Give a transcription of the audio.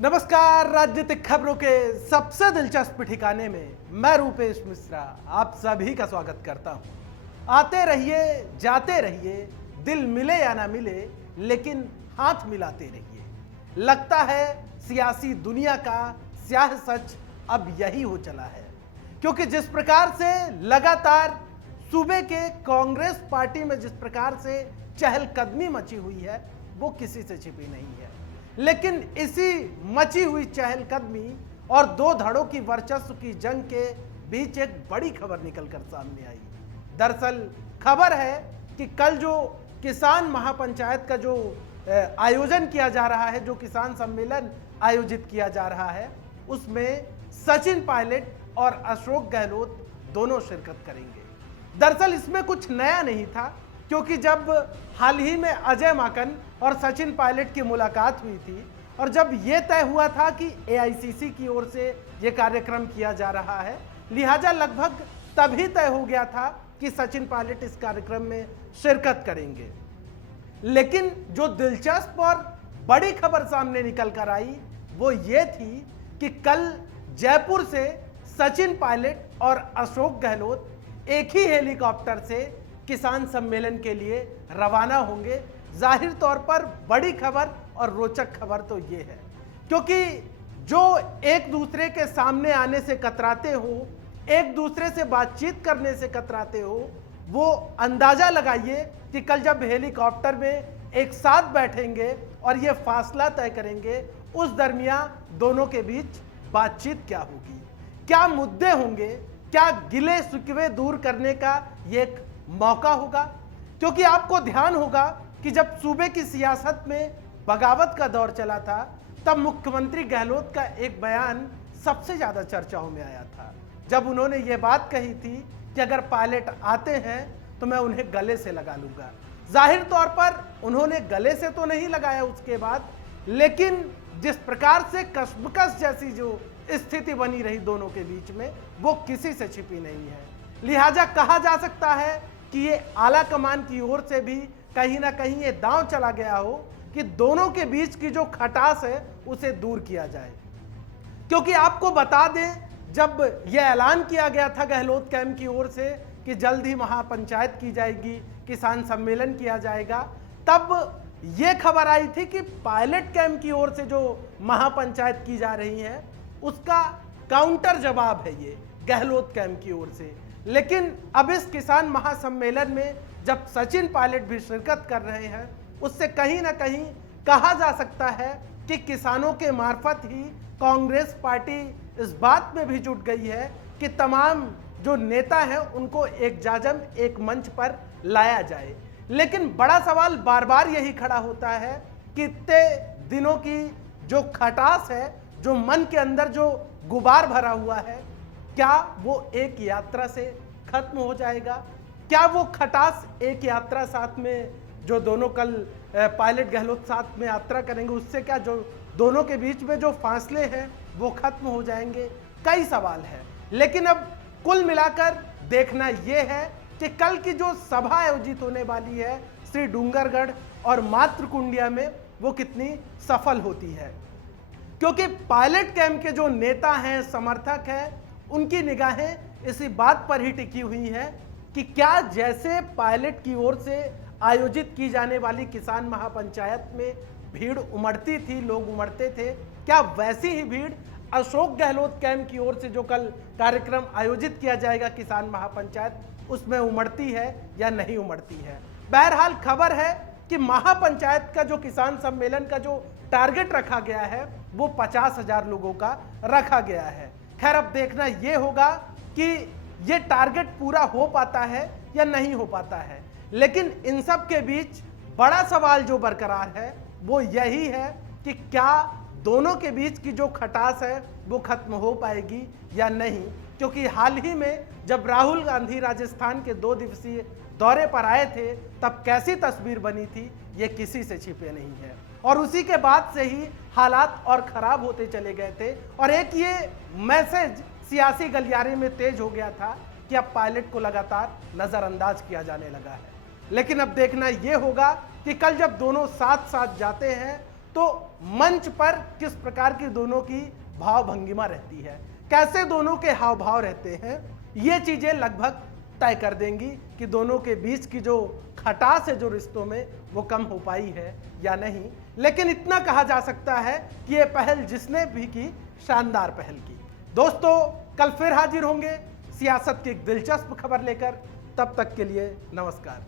नमस्कार। राजनीतिक खबरों के सबसे दिलचस्प ठिकाने में मैं रूपेश मिश्रा आप सभी का स्वागत करता हूं। आते रहिए, जाते रहिए, दिल मिले या ना मिले, लेकिन हाथ मिलाते रहिए। लगता है सियासी दुनिया का स्याह सच अब यही हो चला है, क्योंकि जिस प्रकार से लगातार सूबे के कांग्रेस पार्टी में जिस प्रकार से चहलकदमी मची हुई है वो किसी से छिपी नहीं है। लेकिन इसी मची हुई चहलकदमी और दो धड़ों की वर्चस्व की जंग के बीच एक बड़ी खबर निकलकर सामने आई। दरअसल खबर है कि कल जो किसान महापंचायत का जो आयोजन किया जा रहा है, जो किसान सम्मेलन आयोजित किया जा रहा है, उसमें सचिन पायलट और अशोक गहलोत दोनों शिरकत करेंगे। दरअसल इसमें कुछ नया नहीं था, क्योंकि जब हाल ही में अजय माकन और सचिन पायलट की मुलाकात हुई थी और जब यह तय हुआ था कि एआईसीसी की ओर से यह कार्यक्रम किया जा रहा है, लिहाजा लगभग तभी तय हो गया था कि सचिन पायलट इस कार्यक्रम में शिरकत करेंगे। लेकिन जो दिलचस्प और बड़ी खबर सामने निकल कर आई वो ये थी कि कल जयपुर से सचिन पायलट और अशोक गहलोत एक ही हेलीकॉप्टर से किसान सम्मेलन के लिए रवाना होंगे। जाहिर तौर पर बड़ी खबर और रोचक खबर तो ये है, क्योंकि जो एक दूसरे के सामने आने से कतराते हो, एक दूसरे से बातचीत करने से कतराते हो, वो अंदाजा लगाइए कि कल जब हेलीकॉप्टर में एक साथ बैठेंगे और ये फासला तय करेंगे, उस दरमियान दोनों के बीच बातचीत क्या होगी, क्या मुद्दे होंगे, क्या गिले शिकवे दूर करने का ये एक मौका होगा। क्योंकि आपको ध्यान होगा कि जब सूबे की सियासत में बगावत का दौर चला था, तब मुख्यमंत्री गहलोत का एक बयान सबसे ज्यादा चर्चाओं में आया था, जब उन्होंने ये बात कही थी कि अगर पायलट आते हैं तो मैं उन्हें गले से लगा लूंगा। जाहिर तौर पर उन्होंने गले से तो नहीं लगाया उसके बाद, लेकिन जिस प्रकार से कशमकश जैसी जो स्थिति बनी रही दोनों के बीच में, वो किसी से छिपी नहीं है। लिहाजा कहा जा सकता है कि ये आला कमान की ओर से भी कहीं ना कहीं ये दांव चला गया हो कि दोनों के बीच की जो खटास है उसे दूर किया जाए। क्योंकि आपको बता दें, जब यह ऐलान किया गया था गहलोत कैंप की ओर से कि जल्द ही महापंचायत की जाएगी, किसान सम्मेलन किया जाएगा, तब यह खबर आई थी कि पायलट कैंप की ओर से जो महापंचायत की जा रही है उसका काउंटर जवाब है ये गहलोत कैंप की ओर से। लेकिन अब इस किसान महासम्मेलन में जब सचिन पायलट भी शिरकत कर रहे हैं, उससे कहीं ना कहीं कहा जा सकता है कि किसानों के मार्फत ही कांग्रेस पार्टी इस बात में भी जुट गई है कि तमाम जो नेता हैं उनको एक जाजम, एक मंच पर लाया जाए। लेकिन बड़ा सवाल बार बार यही खड़ा होता है कि इतने दिनों की जो खटास है, जो मन के अंदर जो गुबार भरा हुआ है, क्या वो एक यात्रा से खत्म हो जाएगा? क्या वो खटास एक यात्रा साथ में जो दोनों कल पायलट गहलोत साथ में यात्रा करेंगे, उससे क्या जो दोनों के बीच में जो फासले हैं वो खत्म हो जाएंगे? कई सवाल है। लेकिन अब कुल मिलाकर देखना यह है कि कल की जो सभा आयोजित होने वाली है श्री डूंगरगढ़ और मातृकुंडिया में, वो कितनी सफल होती है। क्योंकि पायलट कैंप के जो नेता हैं, समर्थक हैं, उनकी निगाहें इसी बात पर ही टिकी हुई है कि क्या जैसे पायलट की ओर से आयोजित की जाने वाली किसान महापंचायत में भीड़ उमड़ती थी, लोग उमड़ते थे, क्या वैसी ही भीड़ अशोक गहलोत कैंप की ओर से जो कल कार्यक्रम आयोजित किया जाएगा किसान महापंचायत, उसमें उमड़ती है या नहीं उमड़ती है। बहरहाल खबर है कि महापंचायत का जो किसान सम्मेलन का जो टारगेट रखा गया है वो 50,000 लोगों का रखा गया है। खैर, अब देखना यह होगा कि यह टारगेट पूरा हो पाता है या नहीं हो पाता है। लेकिन इन सब के बीच बड़ा सवाल जो बरकरार है वो यही है कि क्या दोनों के बीच की जो खटास है वो खत्म हो पाएगी या नहीं। क्योंकि हाल ही में जब राहुल गांधी राजस्थान के 2 दिवसीय दौरे पर आए थे, तब कैसी तस्वीर बनी थी ये किसी से छिपे नहीं है। और उसी के बाद से ही हालात और खराब होते चले गए थे और एक ये मैसेज सियासी गलियारे में तेज हो गया था कि अब पायलट को लगातार नजरअंदाज किया जाने लगा है। लेकिन अब देखना यह होगा कि कल जब दोनों साथ साथ जाते हैं तो मंच पर किस प्रकार की दोनों की भाव भंगिमा रहती है, कैसे दोनों के हाव भाव रहते हैं, ये चीजें लगभग तय कर देंगी कि दोनों के बीच की जो खटास है जो रिश्तों में वो कम हो पाई है या नहीं। लेकिन इतना कहा जा सकता है कि ये पहल जिसने भी की शानदार पहल की। दोस्तों कल फिर हाजिर होंगे सियासत की एक दिलचस्प खबर लेकर, तब तक के लिए नमस्कार।